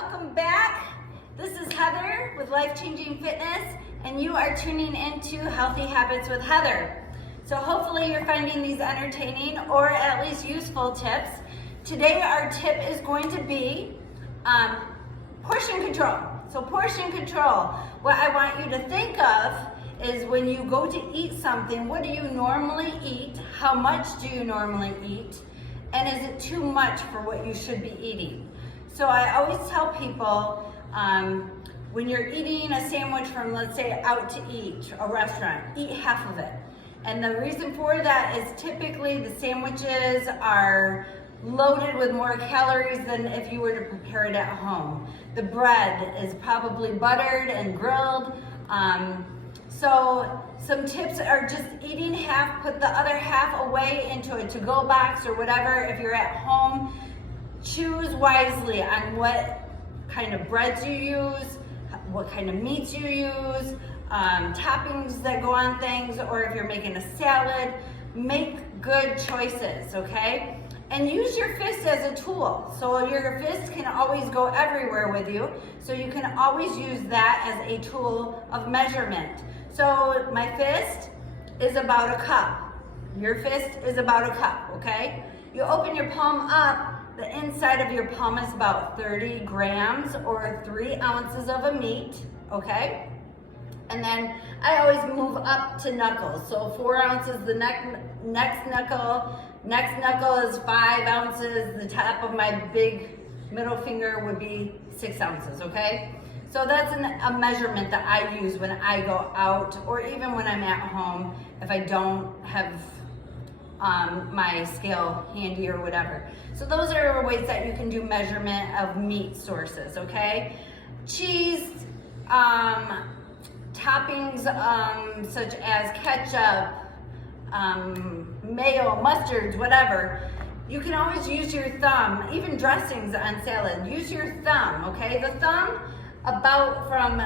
welcome back. This is Heather with Life Changing Fitness, and you are tuning into Healthy Habits with Heather. So hopefully you're finding these entertaining or at least useful tips. Today our tip is going to be portion control. So portion control, what I want you to think of is when you go to eat something, what do you normally eat? How much do you normally eat? And is it too much for what you should be eating? So I always tell people, when you're eating a sandwich from, let's say, out to eat, a restaurant, eat half of it. And the reason for that is typically the sandwiches are loaded with more calories than if you were to prepare it at home. The bread is probably buttered and grilled. So some tips are just eating half, put the other half away into a to-go box or whatever. If you're at home, choose wisely on what kind of breads you use, what kind of meats you use, toppings that go on things, or if you're making a salad, make good choices, okay? And use your fist as a tool. So your fist can always go everywhere with you, so you can always use that as a tool of measurement. So my fist is about a cup. Your fist is about a cup, okay? You open your palm up, the inside of your palm is about 30 grams or 3 ounces of a meat, okay? And then I always move up to knuckles. So 4 ounces the next knuckle is 5 ounces. The top of my big middle finger would be 6 ounces, okay? So that's a measurement that I use when I go out or even when I'm at home if I don't have my scale handy or whatever. So those are ways that you can do measurement of meat sources, okay? Cheese, toppings such as ketchup, mayo, mustards, whatever. You can always use your thumb, even dressings on salad. Use your thumb, okay? The thumb, about from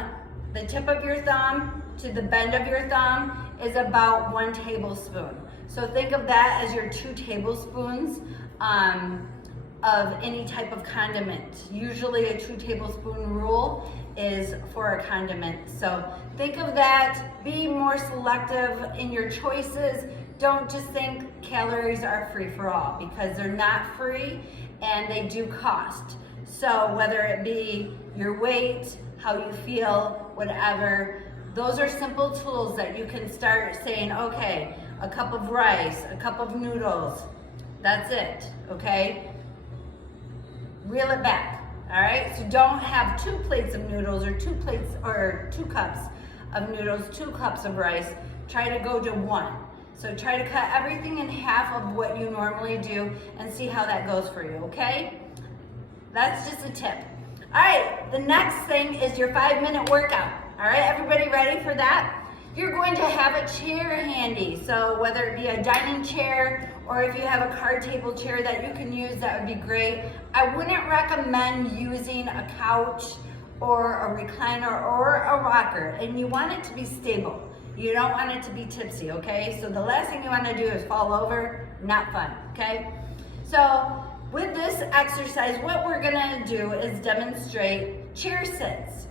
the tip of your thumb to the bend of your thumb is about 1 tablespoon. So think of that as your 2 tablespoons of any type of condiment. Usually a 2 tablespoon rule is for a condiment. So think of that, be more selective in your choices. Don't just think calories are free for all, because they're not free and they do cost. So whether it be your weight, how you feel, whatever, those are simple tools that you can start saying, okay, a cup of rice, a cup of noodles, that's it, okay? Reel it back, all right? So don't have 2 plates of noodles or 2 cups of noodles, 2 cups of rice. Try to go to 1. So try to cut everything in half of what you normally do and see how that goes for you, okay? That's just a tip. All right, the next thing is your 5-minute workout. All right, everybody ready for that? You're going to have a chair handy. So whether it be a dining chair or if you have a card table chair that you can use, that would be great. I wouldn't recommend using a couch or a recliner or a rocker, and you want it to be stable. You don't want it to be tipsy, okay? So the last thing you want to do is fall over, not fun, okay? So with this exercise, what we're gonna do is demonstrate chair sits.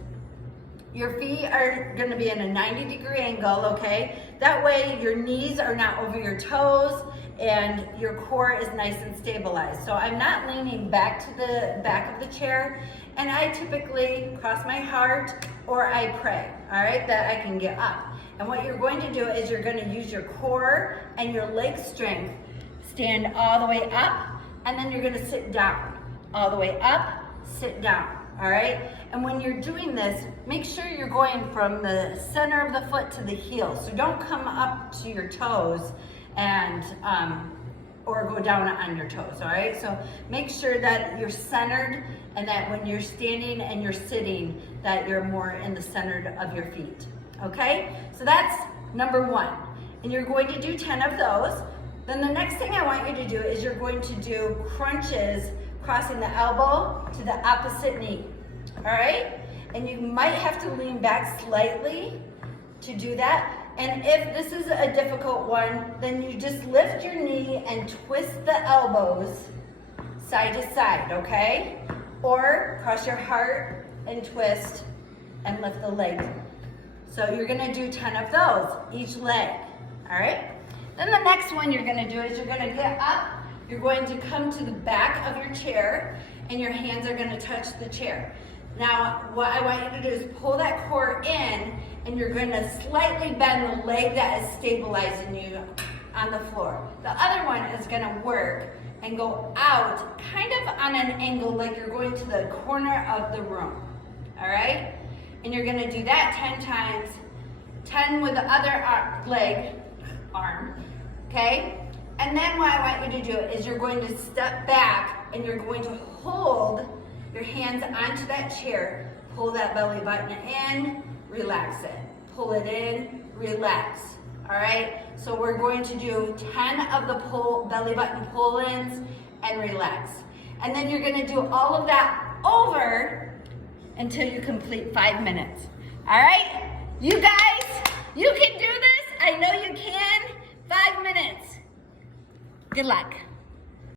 Your feet are gonna be in a 90-degree angle, okay? That way your knees are not over your toes and your core is nice and stabilized. So I'm not leaning back to the back of the chair, and I typically cross my heart or I pray, all right, that I can get up. And what you're going to do is you're gonna use your core and your leg strength, stand all the way up, and then you're gonna sit down. All the way up, sit down, all right? And when you're doing this, make sure you're going from the center of the foot to the heel. So don't come up to your toes and, or go down on your toes, all right? So make sure that you're centered and that when you're standing and you're sitting, that you're more in the center of your feet, okay? So that's number 1. And you're going to do 10 of those. Then the next thing I want you to do is you're going to do crunches, crossing the elbow to the opposite knee, all right? And you might have to lean back slightly to do that. And if this is a difficult one, then you just lift your knee and twist the elbows side to side, okay? Or cross your heart and twist and lift the leg. So you're gonna do 10 of those, each leg, all right? Then the next one you're gonna do is you're gonna get up, you're going to come to the back of your chair, and your hands are gonna touch the chair. Now, what I want you to do is pull that core in, and you're gonna slightly bend the leg that is stabilizing you on the floor. The other one is gonna work and go out kind of on an angle like you're going to the corner of the room, all right? And you're gonna do that 10 times, 10 with the other arm, okay? And then what I want you to do is you're going to step back and you're going to hold your hands onto that chair, pull that belly button in, relax it. Pull it in, relax, all right? So we're going to do 10 of the belly button pull-ins and relax. And then you're gonna do all of that over until you complete 5 minutes, all right? You guys, you can do this. I know you can. 5 minutes. Good luck.